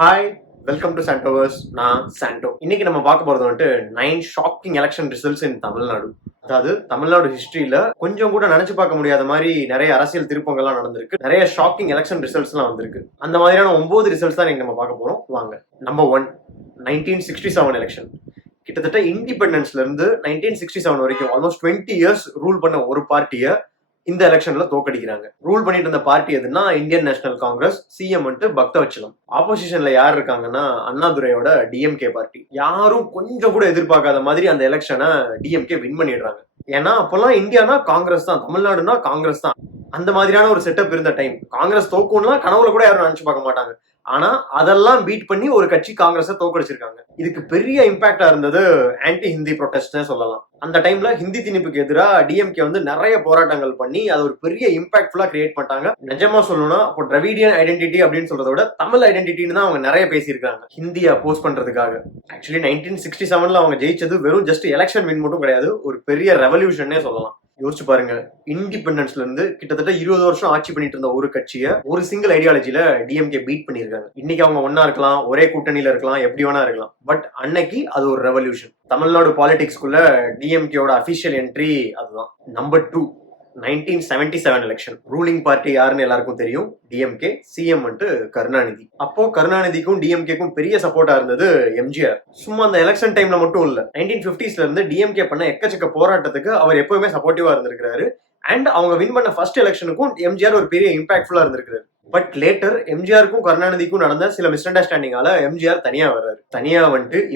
Hi, welcome to சாண்டோவர்ஸ். நான் சாண்டோ. இன்னைக்கு நம்ம பார்க்க போறது வந்துட்டு 9 ஷாக்கிங் எலெக்ஷன் ரிசல்ட்ஸ் இன் தமிழ்நாடு. அதாவது தமிழ்நாடு ஹிஸ்டரியில கொஞ்சம் கூட நினைச்சு பார்க்க முடியாத மாதிரி நிறைய அரசியல் திருப்பங்கள்லாம் நடந்திருக்கு. நிறைய ஷாக்கிங் எலெக்ஷன் ரிசல்ட்ஸ்லாம் வந்திருக்கு. அந்த மாதிரியான 9 ரிசல்ட்ஸ் தான் இன்னைக்கு நம்ம பார்க்க போறோம். வாங்க. Number 1, 1967 election. கிட்டத்தட்ட இண்டிபெண்டன்ஸ்ல இருந்து 1967 வரைக்கும் ஆல்மோஸ்ட் 20 இயர்ஸ் ரூல் பண்ண ஒரு பார்ட்டியை இந்த எலெக்ஷன்ல தோக்கடிக்கிறாங்க. ரூல் பண்ணிட்டு இருந்த பார்ட்டி எதுன்னா Indian National Congress, CM Bhaktavatsalam. ஆப்போசிஷன்ல யார் இருக்காங்கன்னா அண்ணாதுரையோட டிஎம்கே பார்ட்டி. யாரும் கொஞ்சம் கூட எதிர்பார்க்காத மாதிரி அந்த எலெக்ஷனை டிஎம்கே வின் பண்ணிடுறாங்க. ஏன்னா அப்பெல்லாம் இந்தியானா காங்கிரஸ் தான், தமிழ்நாடுனா காங்கிரஸ் தான். அந்த மாதிரியான ஒரு செட்டப் இருந்த டைம். காங்கிரஸ் தோக்கும்லாம் கனவுல கூட யாரும் நினைச்சு பார்க்க மாட்டாங்க. ஆனா அதெல்லாம் பீட் பண்ணி ஒரு கட்சி காங்கிரஸை தோக்கடிச்சிருக்காங்க. இதுக்கு பெரிய இம்பாக்டா இருந்தது ஆன்டி ஹிந்தி ப்ரொடெஸ்ட்னே சொல்லலாம். அந்த டைம்ல ஹிந்தி திணிப்புக்கு எதிராக டிஎம்கே நிறைய போராட்டங்கள் பண்ணி அது ஒரு பெரிய இம்பாக்ட்ஃபுல்லா கிரியேட் பண்ணிட்டாங்க. நிஜமா சொல்லணும்னா அப்போ டிராவிடியன் ஐடென்டிட்டி அப்படின்னு சொல்றத விட தமிழ் ஐடென்டிட்டின்னு தான் அவங்க நிறைய பேசியிருக்காங்க ஹிந்தியை அப்போஸ் பண்றதுக்காக. ஆக்சுவலி 1967 அவங்க ஜெயிச்சது வெறும் ஜஸ்ட் எலெக்ஷன் வின் மட்டும் கிடையாது, ஒரு பெரிய ரெவல்யூஷனே சொல்லலாம். யோசிச்சு பாருங்க, இண்டிபெண்டன்ஸ்ல இருந்து கிட்டத்தட்ட 20 வருஷம் ஆட்சி பண்ணிட்டு இருந்த ஒரு கட்சியை ஒரு சிங்கிள் ஐடியாலஜில டிஎம்கே பீட் பண்ணிருக்காங்க. இன்னைக்கு அவங்க ஒன்னா இருக்கலாம், ஒரே கூட்டணியில இருக்கலாம், எப்படி வேணா இருக்கலாம். பட் அன்னைக்கு அது ஒரு ரெவல்யூஷன். தமிழ்நாடு பாலிடிக்ஸ்குள்ள டிஎம்கேயோட அபிஷியல் என்ட்ரி அதுதான். Number 2, 1977 election. ரூலிங் பார்ட்டி யாருன்னு எல்லாருக்கும் தெரியும், டிஎம்கே. சிஎம் கருணாநிதி. அப்போ கருணாநிதிக்கும் டிஎம்கேக்கும் பெரிய சப்போர்ட்டா இருந்தது எம்ஜிஆர். சும்மா அந்த எலெக்ஷன் டைம்ல மட்டும் இல்ல, 1950s இருந்து டிஎம்கே பண்ண எக்கச்சக்க போராட்டத்துக்கு அவர் எப்பவுமே சப்போர்ட்டிவா இருந்திருக்காரு. அண்ட் அவங்க வின் பண்ண ஃபர்ஸ்ட் எலெக்ஷனுக்கும் எம்ஜிஆர் ஒரு பெரிய இம்பாக்ட்ஃபுல்லா இருந்திருக்காரு. பட் லேட்டர் எம்ஜிஆருக்கும் கருணாநிதிக்கும் நடந்த சில மிஸ் அண்டர்ஸ்டாண்டிங்கால எம்ஜிஆர் தனியா வர்றாரு. தனியா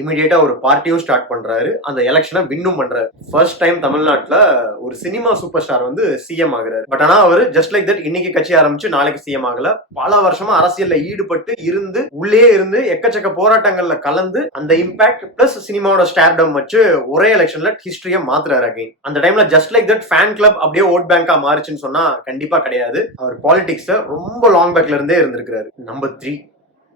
இமிடியேட்டா ஒரு பார்ட்டியும் ஸ்டார்ட் பண்றாரு. அந்த எலெக்ஷனை வின்னும் பண்றாரு. ஃபர்ஸ்ட் டைம் தமிழ்நாட்டுல ஒரு சினிமா சூப்பர் ஸ்டார் சிஎம் ஆகுறாரு. பட் ஆனா அவர் ஜஸ்ட் லைக் தட் இன்னைக்கு கட்சி ஆரம்பிச்சு நாளைக்கு சிஎம் ஆகல. பல வருஷமா அரசியல்ல ஈடுபட்டு இருந்து உள்ளே இருந்து எக்கச்சக்க போராட்டங்கள்ல கலந்து அந்த இம்பாக்ட் பிளஸ் சினிமாவோட ஸ்டார்டம் வச்சு ஒரே எலெக்ஷன்ல ஹிஸ்டரியை மாத்துறாரு அகைன். அந்த டைம்ல just like that fan club அப்படியே ஓட் பேங்கா மாறுச்சுன்னு சொன்னா கண்டிப்பா கிடையாது. அவர் பாலிடிக்ஸ் ரொம்ப லாங் பேக்ல இருந்தே இருந்திருக்காரு. நம்பர் 3,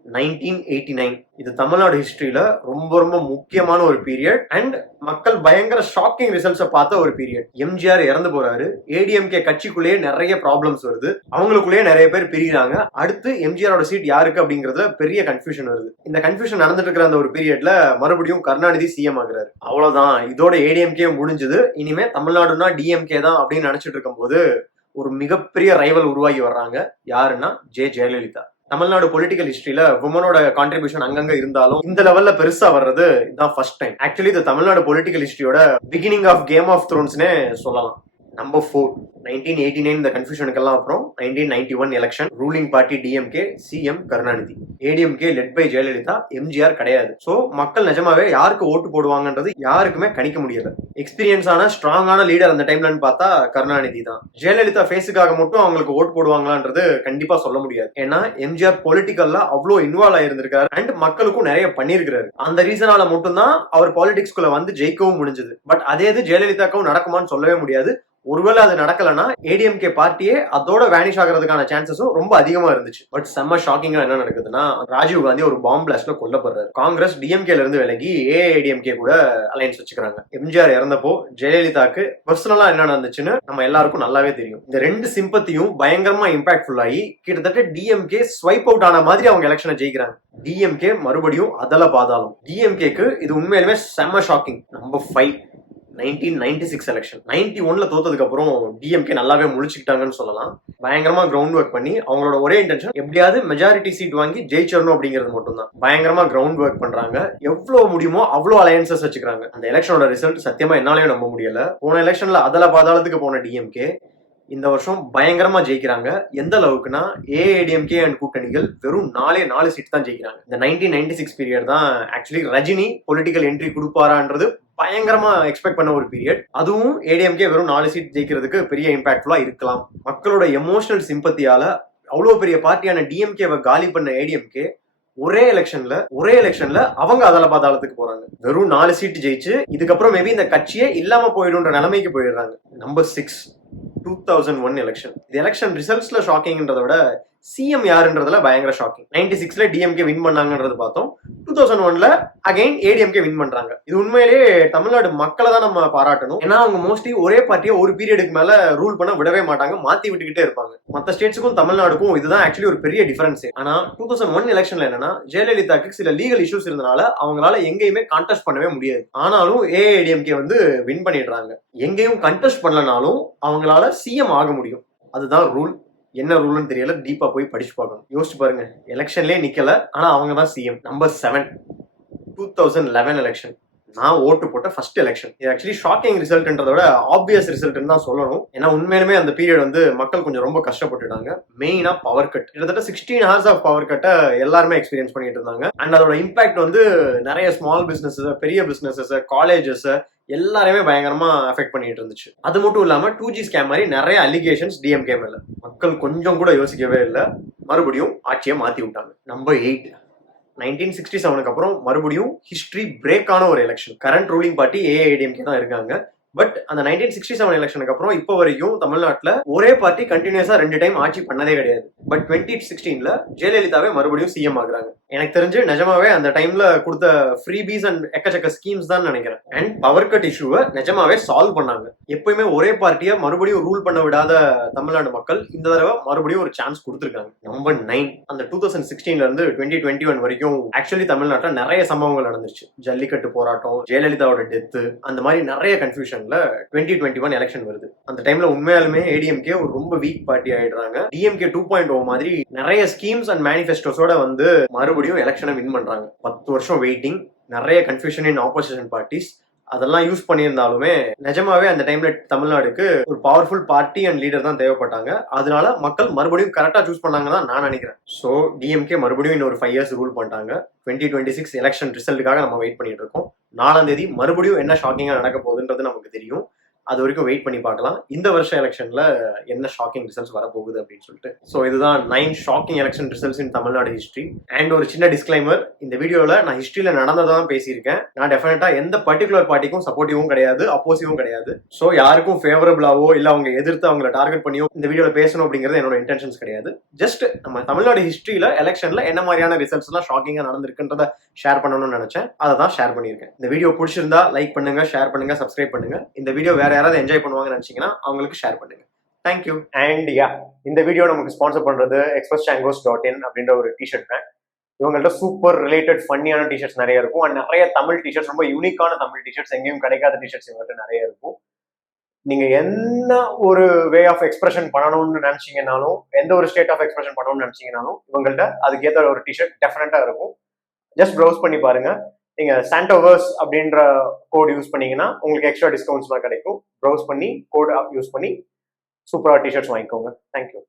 1989. இது தமிழ்நாடு ஹிஸ்டரியில ரொம்ப ரொம்ப முக்கியமான ஒரு பீரியட் அண்ட் மக்கள் பயங்கர ஷாக்கிங் ரிசல்ட்ஸை பார்த்த ஒரு பீரியட். எம்ஜிஆர் இறந்து போறாரு. ஏடிஎம்கே கட்சிக்குள்ளேயே நிறைய ப்ராப்ளம்ஸ் வருது. அவங்களுக்குள்ளேயே நிறைய பேர் பிரிகிறாங்க. அடுத்து எம்ஜிஆரோட சீட் யாருக்கு அப்படிங்கறதுல பெரிய கன்ஃபியூஷன் வருது. இந்த கன்ஃபியூஷன் நடந்துட்டு இருக்கிற அந்த ஒரு பீரியட்ல மறுபடியும் கருணாநிதி சிஎம் ஆகுறாரு. அவ்வளவுதான், இதோட ஏடிஎம்கே முடிஞ்சது. இனிமே தமிழ்நாடுனா டிஎம்கே தான் அப்படின்னு நினைச்சிட்டு இருக்கும் போது ஒரு மிகப்பெரிய ரைவல் உருவாகி வர்றாங்க. யாருன்னா ஜெயலலிதா. தமிழ்நாடு பொலிட்டிக்கல் ஹிஸ்டரியில உமனோட கான்ட்ரிபியூஷன் அங்கங்க இருந்தாலும் இந்த லெவல்ல பெருசா வர்றது இதுதான் ஃபர்ஸ்ட் டைம். ஆக்சுவலி இது தமிழ்நாடு பொலிட்டிக்கல் ஹிஸ்டரியோட பிகினிங் ஆஃப் கேம் ஆஃப் த்ரோன்ஸ்னே சொல்லலாம். நம்பர் 4, 1989 இந்த கன்ஃபியூஷனுக்கெல்லாம் அப்புறம் 1991 election. Ruling party DMK, CM Karunanidhi. ADMK led by Jayalalithaa, MGR கிடையாது. சோ மக்கள் நிஜமாவே யாருக்கு ஓட்டு போடுவாங்கன்றது யாருக்குமே கணிக்க முடியல. எக்ஸ்பீரியன்ஸான ஸ்ட்ராங்கான லீடர் அந்த டைம்லன்னு பார்த்தா கருணாநிதி தான். ஜெயலலிதா ஃபேஸுக்காக மட்டும் அவங்களுக்கு ஓட்டு போடுவாங்களான்றது கண்டிப்பா சொல்ல முடியாது. ஏன்னா எம்ஜிஆர் பொலிட்டிக்கல்ல அவ்வளோ இன்வால்வ் ஆயிருந்திருக்காரு அண்ட் மக்களுக்கும் நிறைய பண்ணிருக்காரு. அந்த ரீசனால மட்டும்தான் அவர் பாலிடிக்ஸ்குள்ள ஜெயிக்கவும் முடிஞ்சது. பட் அதே இது ஜெயலலிதாக்கும் நடக்குமான்னு சொல்லவே முடியாது. ஒருவேளை அது நடக்கலன்னா ஏடிஎம்கே பார்ட்டியே அதோட வேனிஷ் ஆகிறதுக்கான சான்சஸும் ரொம்ப அதிகமா இருந்துச்சு. பட் செம்ம ஷாக்கிங்கா என்ன நடக்குதுன்னா, ராஜீவ் காந்தி ஒரு பாம்பு பிளாஸ்ட்ல கொல்லப்படுறாரு. காங்கிரஸ் டிஎம்கேல இருந்து விலகி ஏஐடிஎம்கே கூட அலையன்ஸ் வச்சுக்கிறாங்க. எம்ஜிஆர் இறந்தப்போ ஜெயலலிதாக்கு பர்சனலா என்ன நடந்துச்சுன்னு நம்ம எல்லாருக்கும் நல்லாவே தெரியும். இந்த ரெண்டு சிம்பத்தியும் பயங்கரமா இம்பாக்ட்ஃபுல் ஆகி கிட்டத்தட்ட டிஎம்கே ஸ்வைப் அவுட் ஆன மாதிரி அவங்க எலெக்ஷனை ஜெயிக்கிறாங்க. டிஎம்கே மறுபடியும் அதல பாதாளம். டிஎம்கேக்கு இது உண்மையிலுமே செம்ம ஷாக்கிங். Number 5, 1996 election. 91ல தோத்ததுக்கு அப்புறம் டிஎம்கே நல்லாவே முழிச்சுக்கிட்டாங்கன்னு சொல்லலாம். பயங்கரமா கிரவுண்ட் ஒர்க் பண்ணி அவங்களோட ஒரே இன்டென்ஷன் எப்படியாவது மெஜாரிட்டி சீட் வாங்கி ஜெயிச்சிடணும் அப்படிங்கிறது மட்டும் தான். பயங்கரமா கிரவுண்ட் ஒர்க் பண்றாங்க. எவ்வளவு முடியுமோ அவ்வளவு அலையன்சஸ் வச்சுக்கிறாங்க. அந்த எலெக்ஷனோட ரிசல்ட் சத்தியமா என்னாலையும் நம்ப முடியல. போன எலெக்ஷன்ல அதல பாதாளத்துக்கு போன டிஎம்கே இந்த வருஷம் பயங்கரமா ஜெயிக்கிறாங்க. எந்த அளவுக்குன்னா ஏஐடிஎம்கே அண்ட் கூட்டணிகள் வெறும் 4 சீட் தான் ஜெயிக்கிறாங்க. இந்த 1996 பீரியட் தான் ஆக்சுவலி ரஜினி பொலிட்டிக்கல் என்ட்ரி கொடுப்பாரான்றது பயங்கரமா எக்ஸ்பெக்ட் பண்ண ஒரு பீரியட். அதுவும் ஏடிஎம்கே வெறும் 4 சீட் ஜெயிக்கிறதுக்கு பெரிய இம்பாக்ட்ஃபுல்லா இருக்கலாம். மக்களோட எமோஷனல் சிம்பத்தியால அவ்வளவு பெரிய பார்ட்டியான டிஎம்கேவை காலி பண்ண ஏடிஎம்கே ஒரே எலெக்ஷன்ல அவங்க அதல பாதாளத்துக்கு போறாங்க. வெறும் 4 சீட் ஜெயிச்சு இதுக்கப்புறம் மேபி இந்த கட்சியே இல்லாம போயிடும்ன்ற நிலைமைக்கு போயிடுறாங்க. Number 6, 2001 election. இந்த எலெக்ஷன் ரிசல்ட்ஸ்ல ஷாக்கிங்ன்றத விட சிஎம் யாருன்றதுல பயங்கர ஷாக்கிங். 96ல டிஎம்கே வின் பண்ணாங்கன்றது பார்த்தோம். 2001ல அகைன் ஏடிஎம்கே வின் பண்றாங்க. இது உண்மையிலேயே தமிழ்நாடு மக்களை தான் நம்ம பாராட்டணும். ஏன்னா அவங்க மோஸ்ட்லி ஒரே பார்ட்டியை ஒரு பீரியடுக்கு மேல ரூல் பண்ண விடவே மாட்டாங்க, மாத்தி விட்டுக்கிட்டே இருப்பாங்க. மற்ற ஸ்டேட்ஸுக்கும் தமிழ்நாடுக்கும் இதுதான் ஆக்சுவலி ஒரு பெரிய டிஃபரன்ஸ். ஆனா 2001 எலெக்ஷன்ல என்னன்னா ஜெயலலிதாக்கு சில லீகல் இஷ்யூஸ் இருந்தனால அவங்களால எங்கேயுமே கான்டெஸ்ட் பண்ணவே முடியாது. ஆனாலும் ஏஐடிஎம்கே வந்து வின் பண்ணிடுறாங்க. எங்கேயும் கண்டெஸ்ட் பண்ணலனாலும் அவங்களால சிஎம் ஆக முடியும். அதுதான் ரூல். என்ன ரூல்னு தெரியல, டீப்பா போய் படிச்சு பார்க்கணும். யோசிச்சு பாருங்க, எலெக்ஷன்லயே நிக்கல, ஆனா அவங்க தான் சிஎம். Number 7, 2011 election. நான் ஓட்டு போட்ட ஃபர்ஸ்ட் எலெக்ஷன். இது ஆக்சுவலி ஷாக்கிங் ரிசல்ட்ன்றத விட ஆப்வியஸ் ரிசல்ட்னு தான் சொல்லணும். ஏன்னா உண்மையிலுமே அந்த பீரியட் வந்து மக்கள் கொஞ்சம் ரொம்ப கஷ்டப்பட்டுட்டாங்க. மெயினா பவர் கட். கிட்டத்தட்ட 16 ஹவர்ஸ் ஆஃப் பவர் கட்டை எல்லாருமே எக்ஸ்பீரியன்ஸ் பண்ணிட்டு இருந்தாங்க. அண்ட் அதோட இம்பாக்ட் வந்து நிறைய ஸ்மால் பிசினஸஸ், பெரிய பிசினஸஸ், காலேஜஸ் எல்லாருமே பயங்கரமா அஃபெக்ட் பண்ணிட்டு இருந்துச்சு. அது மட்டும் இல்லாம 2G ஸ்கேம் மாதிரி நிறைய அலிகேஷன்ஸ் டிஎம்கே மேல. மக்கள் கொஞ்சம் கூட யோசிக்கவே இல்லை, மறுபடியும் ஆட்சியை மாத்தி விட்டாங்க. நம்பர் 8, 1967க்கு அப்புறம் மறுபடியும் ஹிஸ்டரி பிரேக் ஆன ஒரு election. Current ruling party AIADMK தான் இருக்காங்க. பட் அந்த 1967 எலெக்ஷனுக்கு அப்புறம் இப்போ வரைக்கும் தமிழ்நாட்டில் ஒரே பார்ட்டி கண்டினியூஸா 2 டைம் ஆட்சி பண்ணதே கிடையாது. பட் 2016ல ஜெயலலிதாவே மறுபடியும் சிஎம் ஆகுறாங்க. எனக்கு தெரிஞ்சு நிஜமாவே அந்த டைம்ல கொடுத்த ஃப்ரீபீஸ் அண்ட் எக்கச்சக்க ஸ்கீம்ஸ் தான் நினைக்கிறேன். அண்ட் பவர் கட் இஷ்யூவை நிஜமாவே சால்வ் பண்ணாங்க. எப்பயுமே ஒரே பார்ட்டியை மறுபடியும் ரூல் பண்ண விடாத தமிழ்நாடு மக்கள் இந்த தடவை மறுபடியும் ஒரு சான்ஸ் கொடுத்துருக்காங்க. நம்பர் 9, அந்த 2016ல இருந்து 2021 வரைக்கும் ஆக்சுவலி தமிழ்நாட்டில் நிறைய சம்பவங்கள் நடந்துச்சு. ஜல்லிக்கட்டு போராட்டம், ஜெயலலிதாவோட டெத்து, அந்த மாதிரி நிறைய கன்ஃபியூஷன் 2021 எலெக்ஷன் வருது. அந்த டைம்ல உண்மையாலுமே ஏடிஎம்கே ஒரு ரொம்ப வீக் பார்ட்டி ஆயிடுறாங்க. டிஎம்கே 2.0 மாதிரி நிறைய ஸ்கீம்ஸ் அண்ட் மேனிஃபெஸ்டோஸோட வந்து மறுபடியும் எலெக்ஷனை வின் பண்றாங்க. 10 வருஷம் வெயிட்டிங், நிறைய கன்ஃபியூஷன் இன் ஆப்போசிஷன் பார்ட்டிஸ், அதெல்லாம் யூஸ் பண்ணியிருந்தாலுமே நிஜமாவே அந்த டைம்ல தமிழ்நாடுக்கு ஒரு பவர்ஃபுல் பார்ட்டி அண்ட் லீடர் தான் தேவைப்பட்டாங்க. அதனால மக்கள் மறுபடியும் கரெக்டா சூஸ் பண்ணாங்கன்னு தான் நான் நினைக்கிறேன். ஸோ டிஎம்கே மறுபடியும் இன்னொரு 5 இயர்ஸ் ரூல் பண்ணிட்டாங்க. 2026 எலெக்ஷன் ரிசல்ட்டுக்காக நம்ம வெயிட் பண்ணிட்டு இருக்கோம். 4ஆம் தேதி மறுபடியும் என்ன ஷாக்கிங்கா நடக்க போகுதுன்றது நமக்கு தெரியும். அது வரைக்கும் வெயிட் பண்ணி பார்க்கலாம் இந்த வருஷ எலெக்ஷன்ல என்ன ஷாக்கிங் ரிசல்ட்ஸ் வரப்போகுது அப்படின்னு சொல்லிட்டு. ஸோ இதுதான் 9 shocking election results in Tamil Nadu history. And ஒரு சின்ன டிஸ்க்ளைமர், இந்த வீடியோல நான் ஹிஸ்டரியில நடந்ததான் பேசியிருக்கேன். நான் டெஃபினட்டா எந்த பர்டிகுலர் பார்ட்டிக்கும் சப்போர்ட்டிவும் கிடையாது, அப்போசிவும் கிடையாது. ஸோ யாருக்கும் ஃபேவரபிளாவோ இல்ல அவங்க எதிர்த்து அவங்களை டார்கெட் பண்ணியோ இந்த வீடியோல பேசணும் அப்படிங்கிறது என்னோட இன்டென்ஷன்ஸ் கிடையாது. ஜஸ்ட் நம்ம தமிழ்நாடு ஹிஸ்டரியில எலெக்ஷன்ல என்ன மாதிரியான ரிசல்ட்ஸ் எல்லாம் ஷாக்கிங்கா நடந்திருக்குன்றத ஷேர் பண்ணணும்னு நினைச்சேன். அதை தான் ஷேர் பண்ணியிருக்கேன். இந்த வீடியோ பிடிச்சிருந்தா லைக் பண்ணுங்க, ஷேர் பண்ணுங்க, சப்ஸ்கிரைப் பண்ணுங்க. இந்த வீடியோ வேற யாராவது என்ஜாய் பண்ணுவாங்கன்னு நினைச்சீங்கன்னா அவங்களுக்கு ஷேர் பண்ணுங்க. தேங்க்யூ. அண்ட் இந்த வீடியோ நமக்கு ஸ்பான்சர் பண்றது expresschangos.in அப்படின்ற ஒரு டிஷர்ட் பிராண்ட். இவங்கள்ட்ட சூப்பர் ரிலேட்டட் ஃபன்னியான டிஷர்ட்ஸ் நிறைய இருக்கும். அண்ட் நிறைய தமிழ் டிஷர்ட்ஸ், ரொம்ப யூனிக்கான தமிழ் டிஷர்ட்ஸ், எங்கேயும் கிடைக்காத டிஷர்ட்ஸ் இவங்கள்ட்ட நிறைய இருக்கும். நீங்க என்ன ஒரு வே ஆஃப் எக்ஸ்பிரஷன் பண்ணணும்னு நினைச்சீங்கன்னாலும், எந்த ஒரு ஸ்டேட் ஆஃப் எக்ஸ்பிரஷன் பண்ணணும்னு நினைச்சீங்கன்னாலும் இவங்கள்ட்ட அதுக்கேற்ற ஒரு டிஷர்ட் டெஃபினட்டா இருக்கும். ஜஸ்ட் ப்ரௌஸ் பண்ணி பாருங்க. நீங்க சாண்டோவர்ஸ் அப்படின்ற கோட் யூஸ் பண்ணீங்கன்னா உங்களுக்கு எக்ஸ்ட்ரா டிஸ்கவுண்ட்ஸ்லாம் கிடைக்கும். ப்ரௌஸ் பண்ணி கோட் யூஸ் பண்ணி சூப்பரா டிஷர்ட்ஸ் வாங்கிக்கோங்க. தேங்க்யூ.